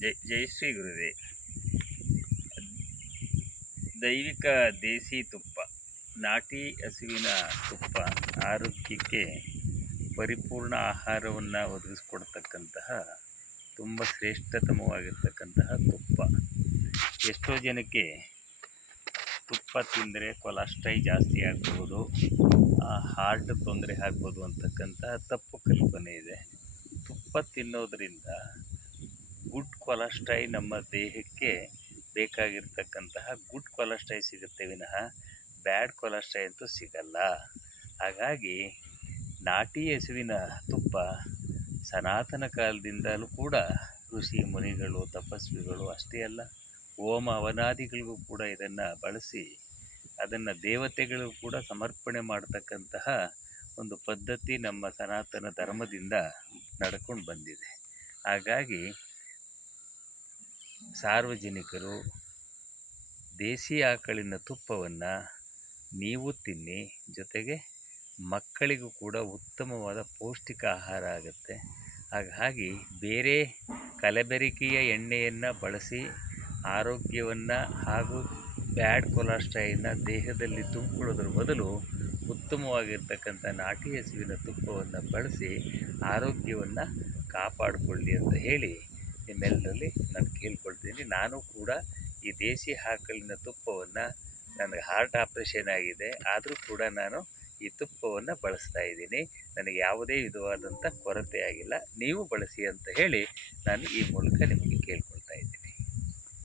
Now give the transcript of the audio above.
ಜೈ ಶ್ರೀ ಗುರುದೇ. ದೈವಿಕ ದೇಸಿ ತುಪ್ಪ, ನಾಟಿ ಹಸುವಿನ ತುಪ್ಪ ಆರೋಗ್ಯಕ್ಕೆ ಪರಿಪೂರ್ಣ ಆಹಾರವನ್ನು ಒದಗಿಸ್ಕೊಡ್ತಕ್ಕಂತಹ ತುಂಬ ಶ್ರೇಷ್ಠತಮವಾಗಿರ್ತಕ್ಕಂತಹ ತುಪ್ಪ. ಎಷ್ಟೋ ಜನಕ್ಕೆ ತುಪ್ಪ ತಿಂದರೆ ಕೊಲೆಸ್ಟ್ರಾಲ್ ಜಾಸ್ತಿ ಆಗ್ಬೋದು, ಹಾರ್ಟ್ ತೊಂದರೆ ಆಗ್ಬೋದು ಅಂತಕ್ಕಂತಹ ತಪ್ಪು ಕಲ್ಪನೆ ಇದೆ. ತುಪ್ಪ ತಿನ್ನೋದ್ರಿಂದ ಗುಡ್ ಕೊಲೆಸ್ಟ್ರಾಲ್ ನಮ್ಮ ದೇಹಕ್ಕೆ ಬೇಕಾಗಿರ್ತಕ್ಕಂತಹ ಗುಡ್ ಕೊಲೆಸ್ಟ್ರಾಲ್ ಸಿಗುತ್ತೆ ವಿನಃ ಬ್ಯಾಡ್ ಕೊಲೆಸ್ಟ್ರಾಲ್ ಅಂತೂ ಸಿಗಲ್ಲ. ಹಾಗಾಗಿ ನಾಟಿ ಹಸುವಿನ ತುಪ್ಪ ಸನಾತನ ಕಾಲದಿಂದಲೂ ಕೂಡ ಋಷಿ ಮುನಿಗಳು, ತಪಸ್ವಿಗಳು ಅಷ್ಟೇ ಅಲ್ಲ, ಹೋಮ ಹವನಾದಿಗಳಿಗೂ ಕೂಡ ಇದನ್ನು ಬಳಸಿ ಅದನ್ನು ದೇವತೆಗಳಿಗೂ ಕೂಡ ಸಮರ್ಪಣೆ ಮಾಡತಕ್ಕಂತಹ ಒಂದು ಪದ್ಧತಿ ನಮ್ಮ ಸನಾತನ ಧರ್ಮದಿಂದ ನಡ್ಕೊಂಡು ಬಂದಿದೆ. ಹಾಗಾಗಿ ಸಾರ್ವಜನಿಕರು ದೇಸಿ ಆಕಳಿನ ತುಪ್ಪವನ್ನು ನೀವು ತಿನ್ನಿ, ಜೊತೆಗೆ ಮಕ್ಕಳಿಗೂ ಕೂಡ ಉತ್ತಮವಾದ ಪೌಷ್ಟಿಕ ಆಹಾರ ಆಗುತ್ತೆ. ಹಾಗಾಗಿ ಬೇರೆ ಕಲಬೆರಕೆಯ ಎಣ್ಣೆಯನ್ನು ಬಳಸಿ ಆರೋಗ್ಯವನ್ನು ಹಾಗೂ ಬ್ಯಾಡ್ ಕೊಲೆಸ್ಟ್ರಾಲ್ನ ದೇಹದಲ್ಲಿ ತುಂಬಿಕೊಳ್ಳೋದ್ರ ಬದಲು ಉತ್ತಮವಾಗಿರ್ತಕ್ಕಂಥ ನಾಟಿ ಹಸುವಿನ ತುಪ್ಪವನ್ನು ಬಳಸಿ ಆರೋಗ್ಯವನ್ನು ಕಾಪಾಡಿಕೊಳ್ಳಿ ಅಂತ ಹೇಳಿ ನಿಮ್ಮೆಲ್ಲರಲ್ಲಿ ನಾನು ಕೇಳ್ಕೊಳ್ತೀನಿ. ನಾನು ಕೂಡ ಈ ದೇಸಿ ಆಕಳಿನ ತುಪ್ಪವನ್ನು, ನನಗೆ ಹಾರ್ಟ್ ಆಪ್ರೇಷನ್ ಆಗಿದೆ, ಆದರೂ ಕೂಡ ನಾನು ಈ ತುಪ್ಪವನ್ನು ಬಳಸ್ತಾ ಇದ್ದೀನಿ. ನನಗೆ ಯಾವುದೇ ವಿಧವಾದಂಥ ಕೊರತೆ ಆಗಿಲ್ಲ. ನೀವು ಬಳಸಿ ಅಂತ ಹೇಳಿ ನಾನು ಈ ಮೂಲಕ ನಿಮಗೆ ಕೇಳ್ಕೊಳ್ತೀನಿ.